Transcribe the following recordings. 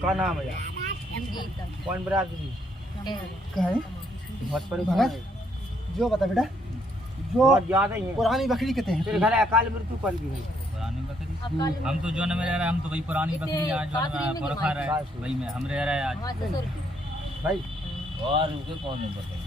क्या नाम है यार? कौन बरादरी? क्या है? बहुत बड़ी भगत जो बता बेटा, जो बहुत ज्यादा ही है। पुरानी बकरी कहते हैं। तेरे घर अकाल मृत्यु कौन की है? पुरानी बकरी हम तो जो न में रह रहे, हम तो वही पुरानी बकरी आज जो न खा रहे हैं वही में हम रह रहे हैं आज भाई और उनके कौन है बताइए,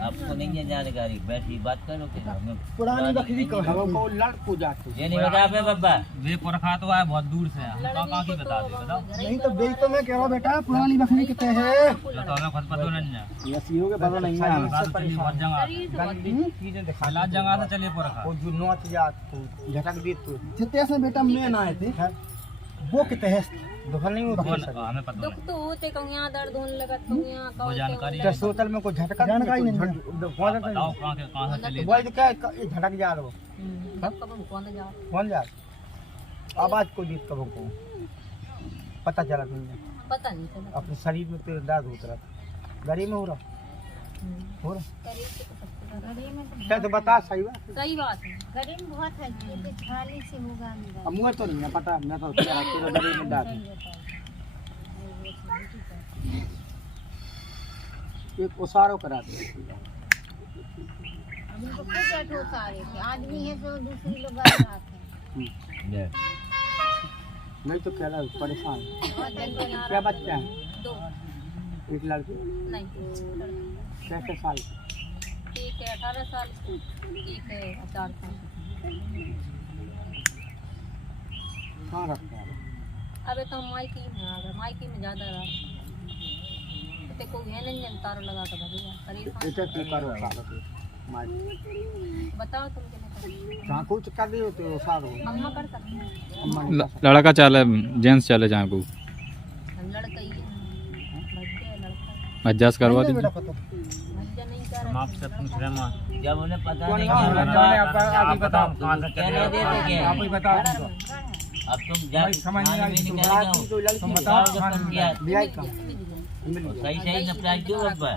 आपको नहीं है जानकारी, बैठी बात करो कि हमें पुरानी बकरी कौन है? हमको लड़ को जाते ये नहीं बता पे बब्बा। वे पुरखा तो है बहुत दूर से, हम कहाँ की बता दे बताओ नहीं तो बेच तो मैं कह रहा हूँ बेटा, पुरानी बकरी कहते हैं। जो तो हमें खुद पता नहीं है। ये सीओ के पता नहीं है। बहुत जगह गंदी चीजें दिखा हालात जगह से चलिए पुरखा वो जो नौच जात को झटक दी तो जितने से बेटा मैं ना आए थे वो कहते हैं दुखन नहीं होती है सर। हमें पता दुख तो होते कहूँ यहाँ दर्द होने लगा कहूँ यहाँ वो जानकारी क्या सोतल में कोई झटका जानकारी नहीं है। बताओ कहाँ से चलिए। बोल क्या ये झटक जा रहा हो कौन जा आवाज को जीत कब को पता चला तुमने? पता नहीं चला। अपने शरीर में तेरे दर्द होता रहा गरीब में हो रहा क्या तो बता सही बात। सही बात है। गरीब बहुत है, खाली से होगा अंदर। अब मुझे तो नहीं है पता, मैं तो तेरा गरीब में दर्द एक उसारो करा दे। अभी तो खुद बैठो सारे थे, आदमी है तो दूसरी लोग बात है। नहीं तो कह रहा हूँ परेशान। क्या बच्चा है? दो एक लड़की नहीं कैसे साल ठीक है 18 साल ठीक है 4 साल। कहाँ रखता है? अबे तो मायकी में आ गए, मायकी में ज्यादा रहा तो कोई है नहीं तार लगा कर भैया परेशान। इसे क्यों करो बताओ तुम क्या जहाँ कुछ कर रही हो तो सारो अम्मा कर सकते लड़का चाले जेंट्स चाले जहाँ को लड़का ही है एडजस्ट करवा नहीं दीजिए। बेटा पता। भैया नहीं कर हम आपसे पूछ रहे हैं जब उन्हें पता कौन नहीं है? क्या आप ही बताओ कहाँ से क्या चले। नहीं देते क्या आप ही बताओ अब तुम जा भाई समझ नहीं आई नहीं तो तुम बताओ बियाह का सही सही नपराज दो बब्बा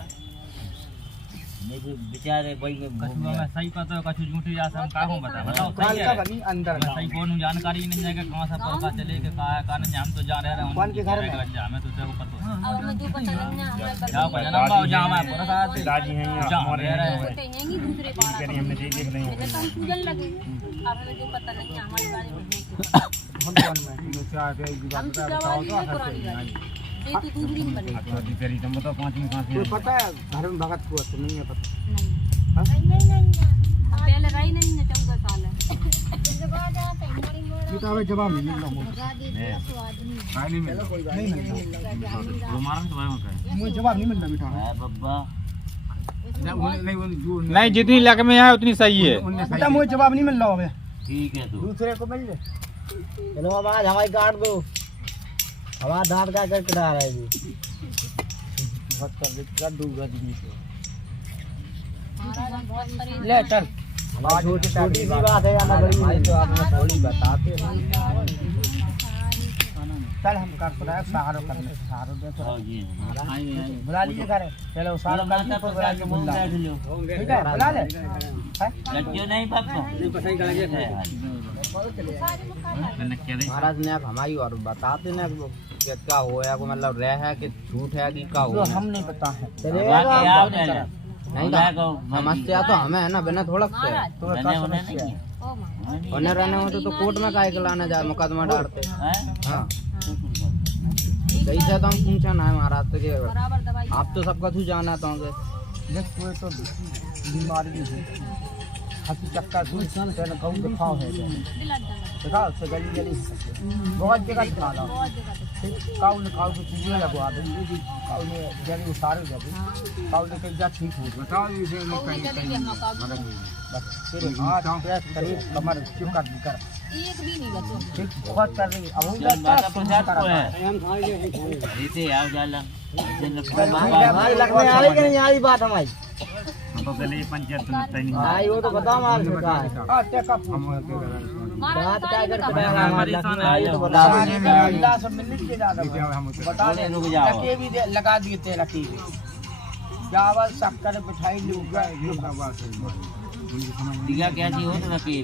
नहीं फिर बेचारे भाई में कछु हमें सही पता है कछु झूठी या हम का हूं बताओ बताओ काल सही का है। बनी अंदर हमें सही कौन जानकारी नहीं है कि कहां से पता चले कि का है का नहीं, हम तो जा रहे हैं कौन के घर में? हमें तो देखो पता है। अब हमें जो पता नहीं है हमें कर जाओ भाई नंबर जहां हमारे पुरखा दादी हैं यहां रह रहे हैं होते हैं कि दूसरे पार हमने देख नहीं तो हम सूजन लगे। अब हमें जो पता नहीं है हमारे बारे में हम कौन में मुझसे आके एक बात हम तो बताओ जवानी तो है पुरानी वाली ये तो दूसरी में बनी तो तेरी तुम बताओ पांच में कहां से तो पता है घर में भगत को तो नहीं है पता नहीं पहले रही नहीं है 14 साल है लगा जाते हैं, हमारी मोड़ा बेटा अबे जवाब नहीं मिल रहा लगा दीजिए तो आदमी नहीं मिल नहीं मिल रहा वो मालूम तो भाई का मुझे जवाब नहीं मिल रहा बेटा। है बब्बा नहीं जितनी लक में है उतनी सही है। बेटा मुझे जवाब नहीं मिल रहा अबे। ठीक है तो दूसरे को मिल जाए। चलो अब आज हवाई काट दो, हवा दांत का कर करा रहा है जी बहुत कर दूंगा दिन से महाराज हम बहुत परेशान ले चल। छोटी सी बात है या ना बड़ी भाई तो आपने थोड़ी बताते हैं। चल हम कर पड़ा सहारो करने सहारो दे तो आओ जी बुला लीजिए घर चलो सहारो कर दो फिर बुला के बुला बैठ लो ठीक है बुला ले लड्डू नहीं पापा महाराज ने आप हमारी और बताते ना कि क्या होया को मतलब रह है कि झूठ है कि क्या जो हो हम नहीं पता है नहीं तो समस्या तो हमें है ना बिना थोड़ा से तो का समस्या है होने रहने होते तो कोर्ट में काहे के लाने जाए मुकदमा डालते हाँ सही से तो हम पूछा ना है महाराज से कि बराबर दवाई आप तो सब कछु जाना तो होंगे देख कोई तो बीमारी है हंसी चक्का दूर चल कहूँ दिखाओ है दिखाओ से गली गली बहुत जगह दिखा लो काउ ने काउ को चीजें लगवा दे काउ ने जल्दी उतारे जब काउ ने कहीं जा ठीक हो बताओ इसे कहीं बस फिर हाथ पैर शरीर कमर क्यों कर एक भी नहीं बचो ठीक बहुत कर रही अब हम रीते आओ जाला हमारी लगने आई कि नहीं आई बात हमारी हम तो पहले ये पंचायत में नहीं आई वो तो बताओ मार का हां टेका बात क्या कर हमारी आई तो बता अल्लाह सब मिल के ज्यादा बता दे रुक जाओ के भी लगा दिए थे लकी चावल शक्कर मिठाई लूगा दिया क्या जी हो ना कि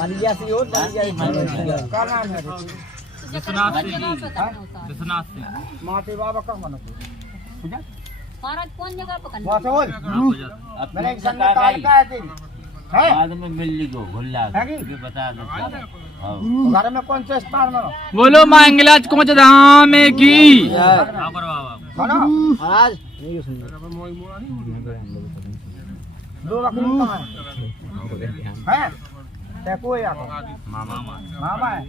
मलिया से हो मलिया। का नाम है विश्वनाथ बच्चे सिंह गाँव जी, पे करना होता है। विश्वनाथ सिंह माते बाबा का मन ठीक है महाराज कौन जगह पे करना वहाँ से बोल मैंने एक संग काट का है तेरी है बाद में मिल ली को भुल्ला है कि? ये बता दो घर में कौन से स्थान में बोलो मंगलाज कोच धाम की हाँ पर बाबा खाना महाराज दो बकरी कहाँ है ते कोई आको मामा मामा है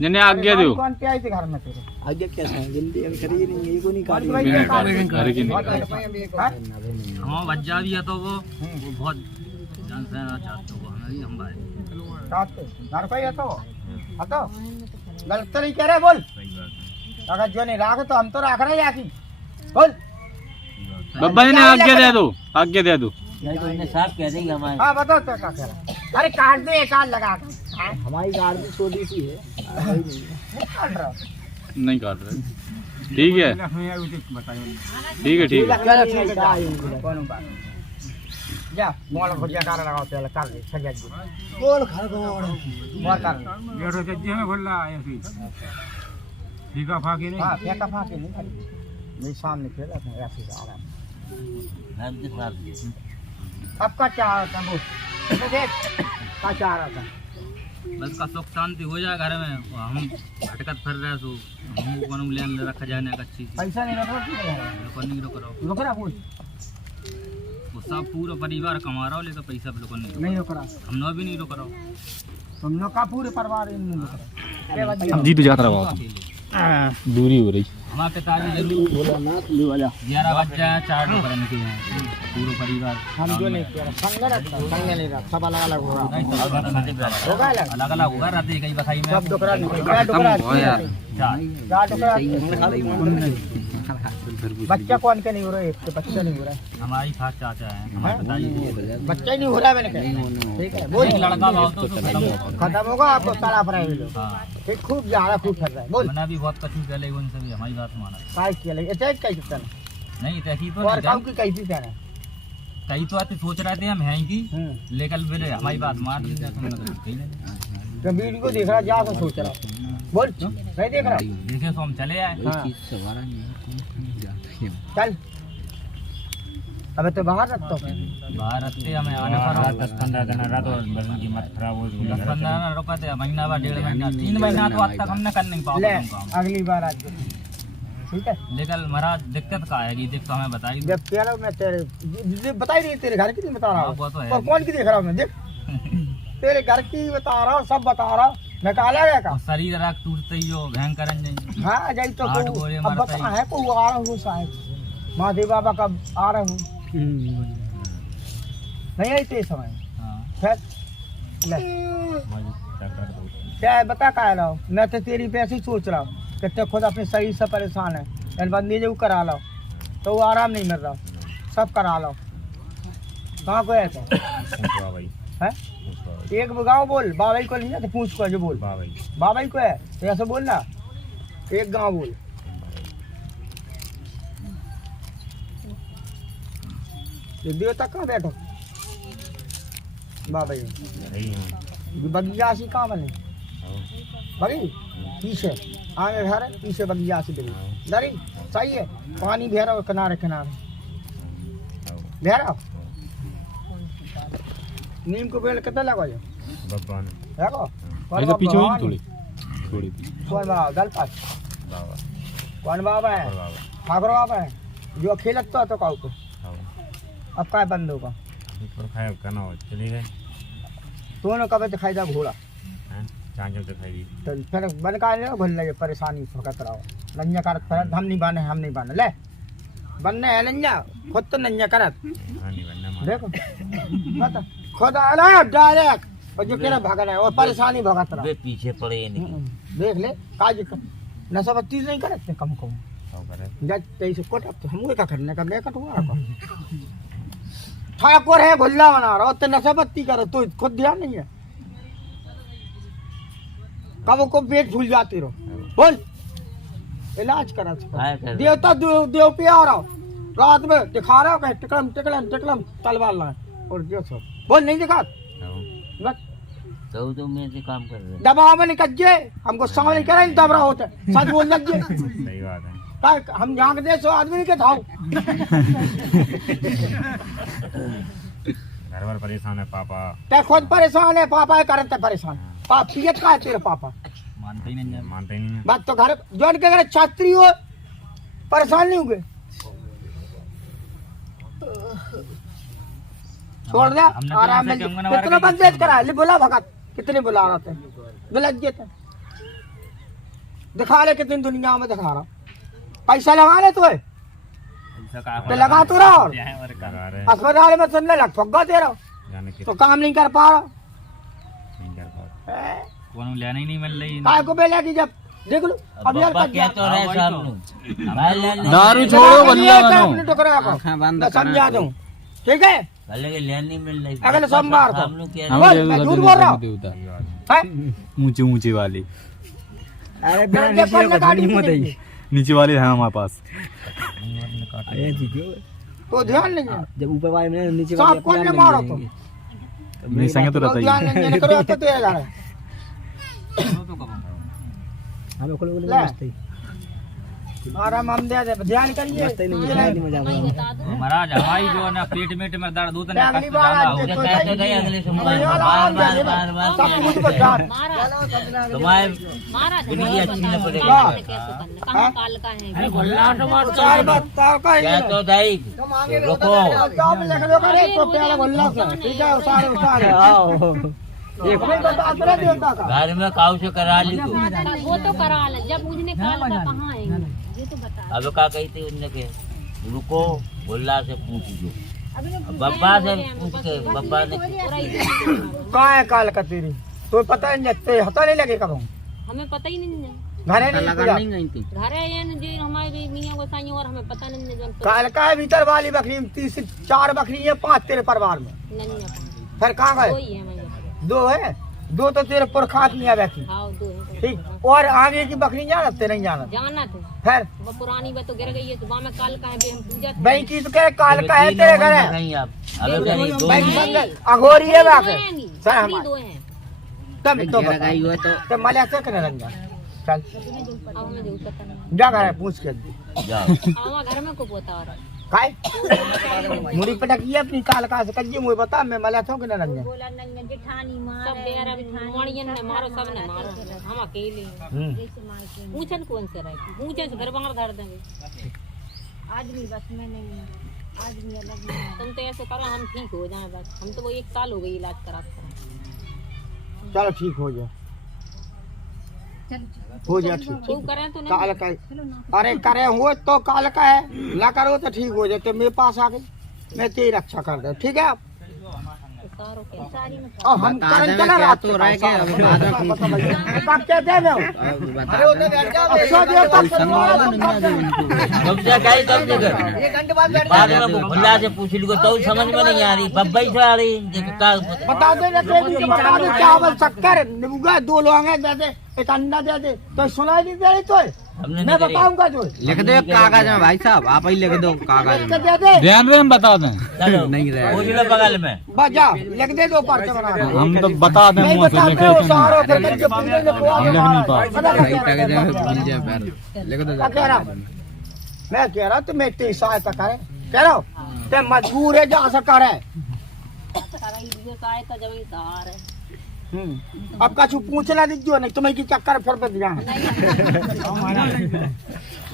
जिन्हें आज्ञा दो कौन पे आई थी घर में तेरे आगे क्या है जल्दी हम करिए नहीं यही को नहीं काटी घर की नहीं हमारा बच्चा भी है तो वो बहुत जान से चाहते हो हमें भी हम भाई घर पे है तो तो गलत तो नहीं कह रहे बोल अगर जो नहीं राख तो हम तो राख रहे याकी बोल बब्बा जी ने आज्ञा दे दो यही तो इन्हें साफ कह देंगे हमारे हाँ बताओ तो क्या कह रहा अरे काट दे एक हाथ लगा कर हमारी कार भी छोटी सी है काट रहा नहीं काट रहे ठीक है ठीक है कौन बात जा मोल भुजिया कर लगाओ तेल कर दे सजा जी बोल खा गो मोल कर ये तो जज्जी में बोल रहा है ऐसे फीका फाकी नहीं हाँ फेंका फाके नहीं खाली मेरे सामने खेला था ऐसे आराम हम के साथ अब का क्या होता वो देख का चाह रहा था बस का सुख शांति हो जाए घर में हम भटकत फिर रहे सो हम कोनो लेन रखा जाने का अच्छी पैसा नहीं रखो ठीक है लोग नहीं रोक रहा रुक रहा बोल वो सब पूरा परिवार कमा रहा हो लेकिन पैसा पे लोग नहीं रुक रहा हम लोग भी नहीं रोक रहा तुम लोग का पूरे परिवार इन नहीं रुक रहा अब जीत जाता रहा दूरी हो रही हमारे पिताजी जरूर बोला ना तू वाला 11 बच्चे हैं 4 नौकर के हैं पूरा परिवार हम जो नहीं किया संग रखता संग नहीं रखता सब अलग अलग होगा नहीं तो होगा अलग अलग अलग होगा रहते कई बखाई में सब टुकड़ा क्या टुकड़ा चार क्या टुकड़ा बच्चा कौन के नहीं हो रहा है एक तो बच्चा नहीं हो रहा है हमारी खास चाचा है हमारे पिताजी बच्चा ही नहीं हो रहा है मैंने कहा ठीक है बोल एक लड़का भाव तो खत्म होगा खत्म होगा आपको तड़ाप रहे हैं हाँ ठीक खूब जा रहा खूब कर रहा है बोल मैंने भी बहुत कठिन गले उनसे भी हमारी बात माना काय किया ले अटैक कैसे करना नहीं तहकी तो और काम नहीं की कैसी करना कई तो आते सोच रहे थे हम हैं कि लेकिन बोले हमारी बात मान ली जाए तो तो वीडियो को देख रहा जा तो सोच रहा बोल नहीं देख रहा देखे तो हम चले आए हाँ। चल अबे तो बाहर रखता हूँ बाहर रखते हमें आने पर 10-15 दिन रहा तो बदन की मत खराब हो 10-15 दिन रुका थे महीना बाद 1.5 महीना 3 महीना तो आज तक हमने कर नहीं ले पाया काम अगली बार आज ठीक है लेकिन महाराज दिक्कत का है कि देख तो हमें बताई जब कह रहा हूँ मैं तेरे बताई रही तेरे घर की नहीं बता रहा हूँ वो तो है और कौन की देख रहा हूँ मैं देख तेरे घर की बता रहा हूँ सब बता रहा हूँ मैं काला गया का और शरीर राख टूटते ही जो भयंकर नहीं हाँ जाई तो हाथ गोले अब मरता बता ही। है को आ रहा हूँ शायद महादेव बाबा कब आ रहा हूँ नहीं आई तेरे समय हाँ फिर ले क्या है बता का रहा हूँ मैं तो तेरी पे ऐसे ही सोच रहा हूँ कि ते खुद अपने शरीर से परेशान है यानी बंदी जो करा लो तो वो आराम नहीं मिल रहा सब करा लो कहाँ को है एक गाँव बोल बाबाई को नहीं है तो पूछ को जो बोल बाबाई को है तो ऐसे बोल ना एक गाँव बोल ये देवता कहाँ बैठो बाबाई बगियासी कहाँ बने बगी पीछे आगे घर है पीछे बगियासी बनी दरी सही है पानी बह रहा किनारे किनारे बह रहा नीम को पेड़ कितना लगा जो देखो ऐसे पीछे हुई थोड़ी थोड़ी कौन बाबा दल पास कौन बाबा है ठाकुर बाबा है जो खेलत तो काऊ को अब काय बंद होगा दोनों कब दिखाई जा घोड़ा तो फिर बन का ले भूल लगे परेशानी भगत रहो नंजा करत फिर हम नहीं बाने ले बनने है नंजा खुद तो नंजा करत देखो बता खुद आला डायरेक्ट और जो केरा भागना है और परेशानी भगत रहो वे पीछे पड़े नहीं देख ले काज नशा बत्ती नहीं करते कम जब तेईस कोट अब तो हम का करने का मैं कटवा ठाकुर है भुल्ला बना रहा तो नशा बत्ती करो तो खुद ध्यान नहीं है कब को पेट फूल जाते रहो बोल इलाज करा देवता देव पे आ रहा रात में दिखा रहा हो कहीं टिकलम टिकलम टिकलम तलवार लाए और जो सब बोल नहीं दिखा बस तो मैं से काम कर रहे दबाव में निकल जाए हमको समझ नहीं करा दब रहा होता सच बोल लग जाए सही बात है। हम यहाँ के देश आदमी के था घर भर परेशान है पापा। ते खुद परेशान है पापा है करते परेशान पाप पियत का है तेरे पापा मानते ही नहीं है। मानते ही नहीं है। बात तो घर जोन के घर छात्री हो परेशान नहीं होगे छोड़ दे आराम में कितना बंदेज करा ले बोला भगत कितने बुला रहा थे गलत थे दिखा ले कितनी दुनिया में दिखा रहा पैसा लगा ले तो लगा तो रहा और अस्पताल में सुनने लग फग्गा दे रहा तो काम नहीं कर पा रहा कौन लेना ही नहीं मिल रही काय को बेला की जब देख लो अब यार क्या तो रहे साहब दारू छोड़ो बंदा अपने टुकड़ा को समझा दूं ठीक है भले के लेन नहीं मिल रही अगले सोमवार को हम लोग क्या मैं झूठ बोल रहा हूँ ऊंची ऊंची वाली अरे नीचे वाली है हमारे पास। तो ध्यान नहीं जब ऊपर वाले में नीचे सांप कौन ने मारा तो नहीं संगे तो रहता ध्यान ही नहीं करो तो तेरा है हमें खोल बोले आराम हम दे ध्यान करिए महाराज हमारी जो है ना पेट में दर्द होता है अगली बार कहते थे अगले सोमवार बार सब कुछ को जान तुम्हारे महाराज जिंदगी अच्छी न पड़ेगी कहाँ काल का है चाय बताओ का क्या तो दाई रुको आप लिख लो करे तो प्याला बोलना ठीक है उसारे उसारे एक मिनट बता दे देवता का घर में काऊ से करा ली तू वो तो करा ले जब मुझने काल का कहाँ आएंगे ये तो बता अब का कही थी उनने के रुको बोला से पूछ लो बब्बा से पूछ के बब्बा ने कहाँ है काल का तेरी तो पता नहीं लगते हता नहीं लगे कब हमें पता ही नहीं है घरे नहीं गई थी घर है या न जो हमारे मियाँ गोसाई और हमें पता नहीं है जो काल का है भीतर वाली बकरी 4 बकरी है 5 तेरे परिवार में नहीं है फिर कहाँ गए कोई है हमारे 2 है 2 तो तेरे पुरखा की है बैठी हाँ 2 है ठीक और आगे की बकरी जानते नहीं जानते जाना थे फिर वो पुरानी बात तो गिर गई है सुबह में काल का है भी हम पूजा भाई की तो कह काल का है तेरे घर है नहीं आप अबे भाई समझ अघोरी है बाके सर हम 2 हैं तब तो गई हुआ तो मले से करने लग जा चल अब हमें जो पता नहीं जा घर पूछ के जाओ हमारे घर में को पोता आ रहा है काय मुड़ी पटकी अपनी काल का से कज्जी मुझे बता मैं मले तो के लग जा बोला नंगे जेठानी मार सब बेरा मोणियन ने मारो सब ने मारो हम अकेले पूछन कौन से रहे पूछे से घर बाहर धर देंगे आदमी बस में नहीं है आदमी अलग नहीं है। तुम तो ऐसे करो हम ठीक हो जाए बस हम तो वो 1 साल हो गई इलाज करा चलो ठीक हो जा हो जा ठीक क्यों करें तो काल का अरे करे हो तो काल का है ना करो तो ठीक हो जाए तो मेरे पास आ गई मैं तेरी रक्षा कर दे ठीक है आप सारो के और हम करन चला रात तो रह के अब कहते हैं अरे उधर बैठ जाओ अच्छा देवता कब से कही तब से कर एक घंटे बाद बैठ बाद में भुल्ला से पूछ ली तो समझ में नहीं आ रही बब्बा ही से आ रही बता दे बता दो चावल शक्कर नींबू 2 लोग हैं दे दे एक अंडा दे दे तो सुनाई नहीं दे रही तो मैं बताऊंगा जो लिख दो कागज में भाई साहब आप ही लिख दो कागज में दे दे ध्यान में हम बता दें चलो नहीं रहे पूछ लो बगल में बजा लिख दे 2 पर्चे बना हम तो बता दें नहीं मुंह से बताते लिखे हो तो सारो फिर करके पूरे ने पोआ हम लिख नहीं पाए भाई कागज में भूल जाए पैर लिख दो क्या कह रहा मैं कह रहा तो मैं तेरी सहायता करे कह रहा ते मजबूर है जा सका है कराई दियो काय तो जमीन सहार है अब कछु पूछना दीजिए नहीं तुम्हें की चक्कर फिर बच गया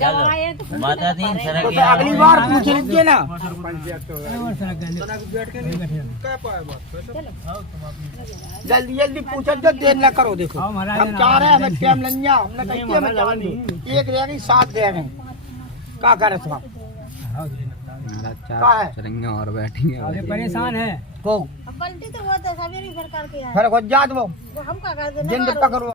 जब आए तो माता दी तो अगली बार पूछ लीजिए ना जल्दी जल्दी पूछो जो देर ना करो देखो हम चाह रहे हैं हमें टाइम नहीं है हमने कही थी हमें जान दो 1 रहेगी 7 रहेंगे क्या करे साहब क्या है चलेंगे और बैठेंगे परेशान है को अब गलती तो वो तो सवेरे घर करके आए फिर को जात वो हम का कर जिंद पकड़ो